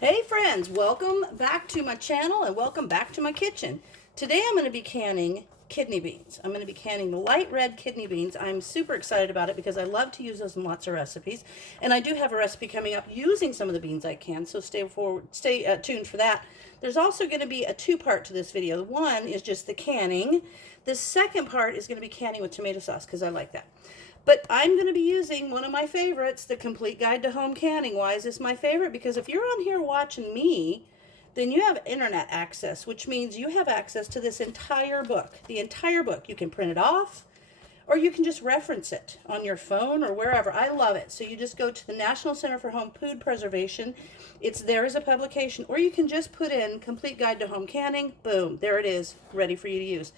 Hey friends, welcome back to my channel and welcome back to my kitchen. Today I'm going to be canning kidney beans. I'm going to be canning the light red kidney beans. I'm super excited about it because I love to use those in lots of recipes. And I do have a recipe coming up using some of the beans I can, so stay tuned for that. There's also going to be a two-part to this video. One is just the canning. The second part is going to be canning with tomato sauce because I like that. But I'm going to be using one of my favorites, The Complete Guide to Home Canning. Why is this my favorite? Because if you're on here watching me, then you have internet access, which means you have access to this entire book. The entire book. You can print it off, or you can just reference it on your phone or wherever. I love it. So you just go to the National Center for Home Food Preservation. It's there as a publication, or you can just put in Complete Guide to Home Canning. Boom, there it is, ready for you to use.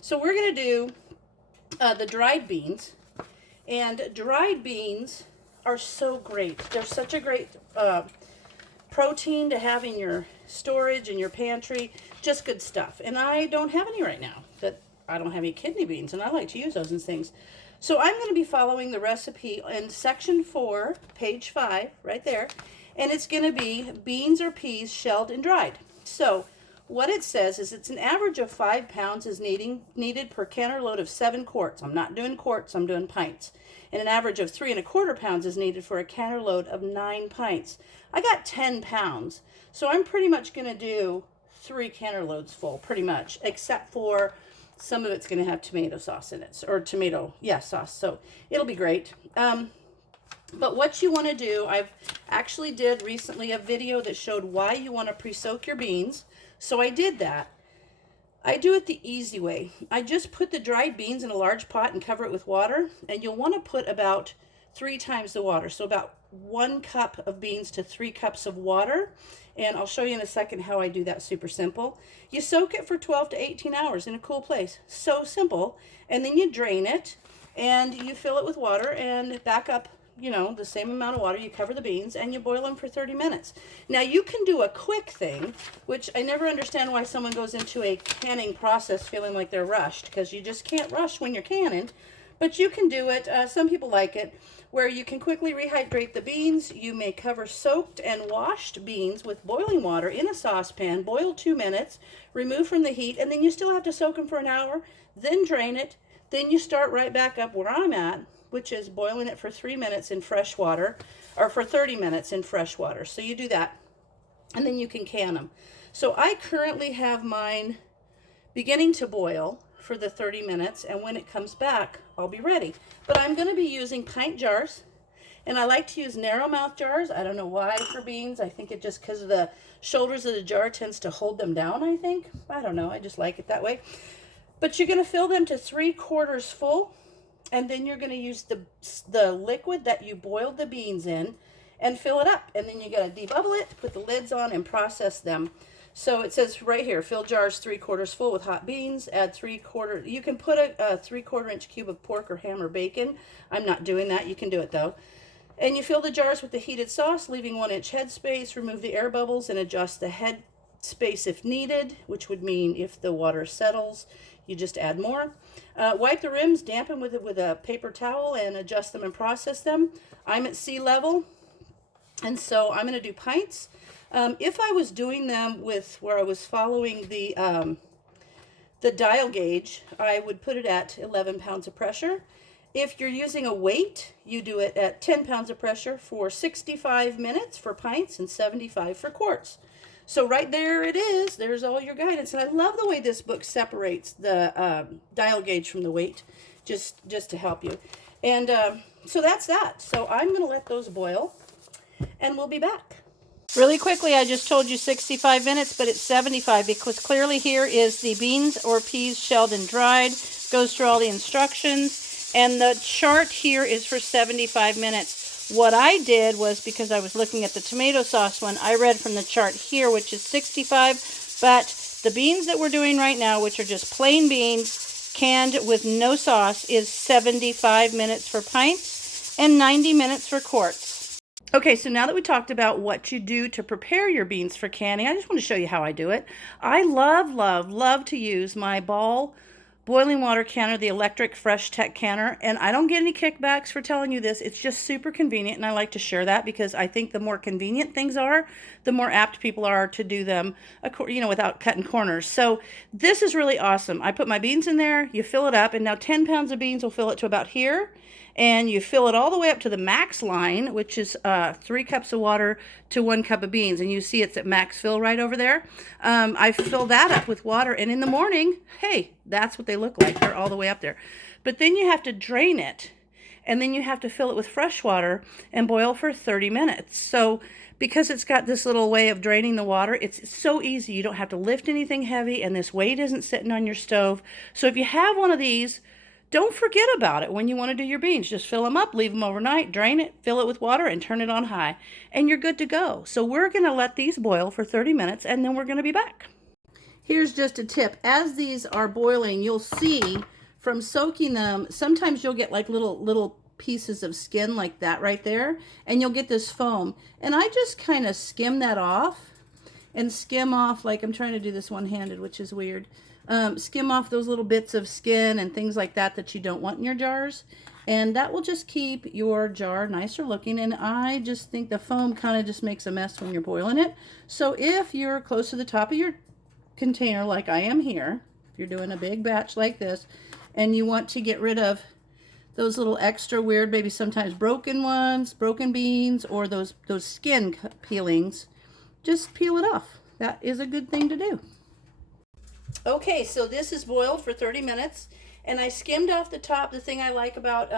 So we're going to do the dried beans. And dried beans are so great. They're such a great protein to have in your storage and your pantry. Just good stuff. And I don't have any right now. I don't have any kidney beans, and I like to use those in things. So I'm going to be following the recipe in section 4, page 5, right there. And it's going to be beans or peas shelled and dried. So what it says is it's an average of 5 pounds is needed per canner load of 7 quarts. I'm not doing quarts, I'm doing pints. And an average of 3 1/4 pounds is needed for a canner load of 9 pints. I got 10 pounds, so I'm pretty much going to do 3 canner loads full, pretty much, except for some of it's going to have tomato sauce in it, or sauce, so it'll be great. But what you want to do, I've actually did recently a video that showed why you want to pre-soak your beans. So I did that. I do it the easy way. I just put the dried beans in a large pot and cover it with water, and you'll want to put about 3 times the water. So about 1 cup of beans to 3 cups of water, and I'll show you in a second how I do that. Super simple. You soak it for 12 to 18 hours in a cool place. So simple. And then you drain it, and you fill it with water and back up, the same amount of water. You cover the beans and you boil them for 30 minutes. Now you can do a quick thing, which I never understand why someone goes into a canning process feeling like they're rushed, because you just can't rush when you're canning. But you can do it, some people like it, where you can quickly rehydrate the beans. You may cover soaked and washed beans with boiling water in a saucepan, boil 2 minutes, remove from the heat, and then you still have to soak them for an hour, then drain it. Then you start right back up where I'm at, which is boiling it for 3 minutes in fresh water, or for 30 minutes in fresh water. So you do that, and then you can can them. So I currently have mine beginning to boil for the 30 minutes, and when it comes back, I'll be ready. But I'm going to be using pint jars, and I like to use narrow mouth jars. I don't know why for beans. I think it just because of the shoulders of the jar tends to hold them down, I think. I don't know. I just like it that way. But you're going to fill them to 3/4 full. And then you're going to use the liquid that you boiled the beans in and fill it up. And then you're going to debubble it, put the lids on, and process them. So it says right here, fill jars 3/4 full with hot beans, add 3/4, you can put a 3/4 inch cube of pork or ham or bacon. I'm not doing that. You can do it though. And you fill the jars with the heated sauce, leaving 1 inch head space, remove the air bubbles, and adjust the head space if needed, which would mean if the water settles, you just add more. Wipe the rims, dampen with a paper towel, and adjust them and process them. I'm at sea level, and so I'm going to do pints. If I was doing them with where I was following the dial gauge, I would put it at 11 pounds of pressure. If you're using a weight, you do it at 10 pounds of pressure for 65 minutes for pints and 75 for quarts. So right there it is. There's all your guidance. And I love the way this book separates the dial gauge from the weight, just to help you. And so that's that. So I'm going to let those boil, and we'll be back. Really quickly, I just told you 65 minutes, but it's 75 because clearly here is the beans or peas shelled and dried. Goes through all the instructions. And the chart here is for 75 minutes. What I did was, because I was looking at the tomato sauce one, I read from the chart here, which is 65, but the beans that we're doing right now, which are just plain beans, canned with no sauce, is 75 minutes for pints and 90 minutes for quarts. Okay, so now that we talked about what you do to prepare your beans for canning, I just want to show you how I do it. I love to use my ball boiling water canner, the electric Fresh Tech canner, and I don't get any kickbacks for telling you this. It's just super convenient, and I like to share that because I think the more convenient things are, the more apt people are to do them, without cutting corners. So this is really awesome. I put my beans in there, you fill it up, and now 10 pounds of beans will fill it to about here. And you fill it all the way up to the max line, which is 3 cups of water to 1 cup of beans. And you see it's at max fill right over there. I fill that up with water. And in the morning, hey, that's what they look like. They're all the way up there. But then you have to drain it. And then you have to fill it with fresh water and boil for 30 minutes. So because it's got this little way of draining the water, it's so easy. You don't have to lift anything heavy. And this weight isn't sitting on your stove. So if you have one of these, don't forget about it when you want to do your beans. Just fill them up, leave them overnight, drain it, fill it with water, and turn it on high. And you're good to go. So we're going to let these boil for 30 minutes, and then we're going to be back. Here's just a tip. As these are boiling, you'll see from soaking them, sometimes you'll get like little pieces of skin like that right there, and you'll get this foam. And I just kind of skim that off, and skim off, like I'm trying to do this one-handed, which is weird. Skim off those little bits of skin and things like that that you don't want in your jars. And that will just keep your jar nicer looking. And I just think the foam kind of just makes a mess when you're boiling it. So if you're close to the top of your container like I am here, if you're doing a big batch like this, and you want to get rid of those little extra weird, maybe sometimes broken ones, broken beans, or those skin peelings, just peel it off. That is a good thing to do. Okay, so this is boiled for 30 minutes, and I skimmed off the top. The thing I like about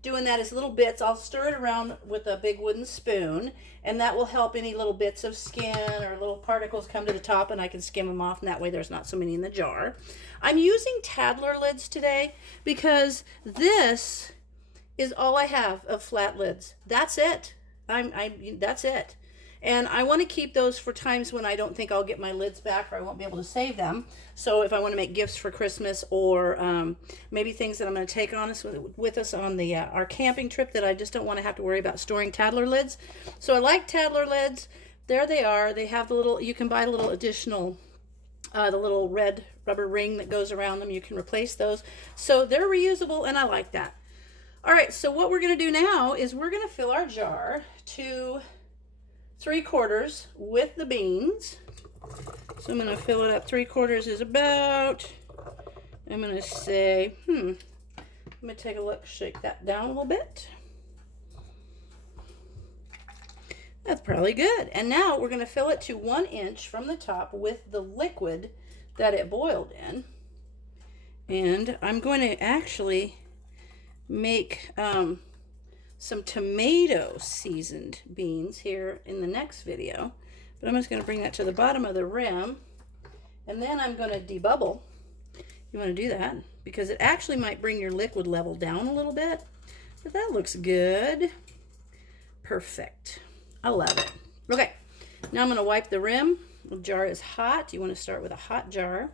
doing that is little bits. I'll stir it around with a big wooden spoon, and that will help any little bits of skin or little particles come to the top, and I can skim them off, and that way there's not so many in the jar. I'm using Tadler lids today because this is all I have of flat lids. That's it. That's it. And I want to keep those for times when I don't think I'll get my lids back or I won't be able to save them. So if I want to make gifts for Christmas or maybe things that I'm going to take on us with us on the our camping trip that I just don't want to have to worry about storing Tadler lids. So I like Tadler lids. There they are. They have the little, you can buy a little additional, the little red rubber ring that goes around them. You can replace those. So they're reusable, and I like that. All right, so what we're going to do now is we're going to fill our jar to 3/4 with the beans. So I'm going to fill it up. 3/4 is about, I'm going to say, I'm going to take a look, shake that down a little bit. That's probably good. And now we're going to fill it to 1 inch from the top with the liquid that it boiled in. And I'm going to actually make some tomato seasoned beans here in the next video, but I'm just going to bring that to the bottom of the rim, and then I'm going to debubble. You want to do that because it actually might bring your liquid level down a little bit, but that looks good. Perfect. I love it. Okay, now I'm going to wipe the rim. The jar is hot. You want to start with a hot jar.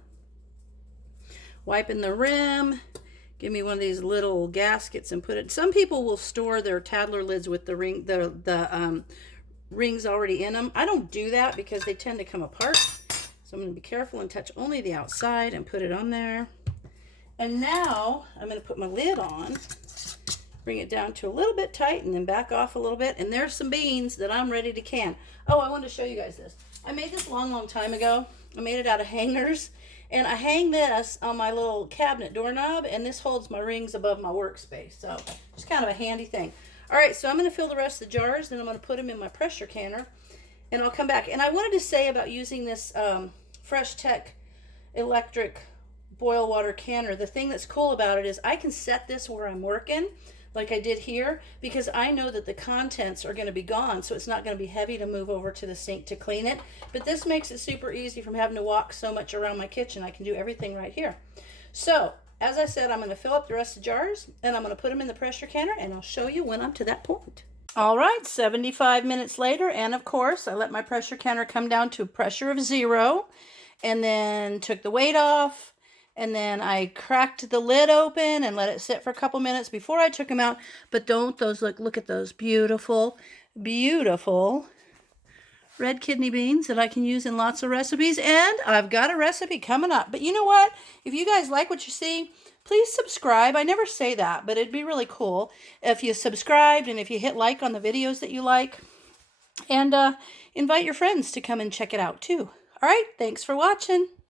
Wiping the rim. Give me one of these little gaskets and put it. Some people will store their Tadler lids with the rings already in them. I don't do that because they tend to come apart. So I'm going to be careful and touch only the outside and put it on there. And now I'm going to put my lid on, bring it down to a little bit tight, and then back off a little bit. And there's some beans that I'm ready to can. Oh, I wanted to show you guys this. I made this a long time ago. I made it out of hangers. And I hang this on my little cabinet doorknob, and this holds my rings above my workspace. So just kind of a handy thing. All right, so I'm going to fill the rest of the jars, then I'm going to put them in my pressure canner, and I'll come back. And I wanted to say about using this Fresh Tech electric boil water canner, the thing that's cool about it is I can set this where I'm working, like I did here, because I know that the contents are going to be gone, so it's not going to be heavy to move over to the sink to clean it. But this makes it super easy from having to walk so much around my kitchen. I can do everything right here. So, as I said, I'm going to fill up the rest of the jars, and I'm going to put them in the pressure canner, and I'll show you when I'm to that point. All right, 75 minutes later, and of course, I let my pressure canner come down to a pressure of 0, and then took the weight off. And then I cracked the lid open and let it sit for a couple minutes before I took them out. But don't those look at those beautiful, beautiful red kidney beans that I can use in lots of recipes, and I've got a recipe coming up. But you know what? If you guys like what you see, please subscribe. I never say that, but it'd be really cool if you subscribed and if you hit like on the videos that you like, and invite your friends to come and check it out too. All right, thanks for watching.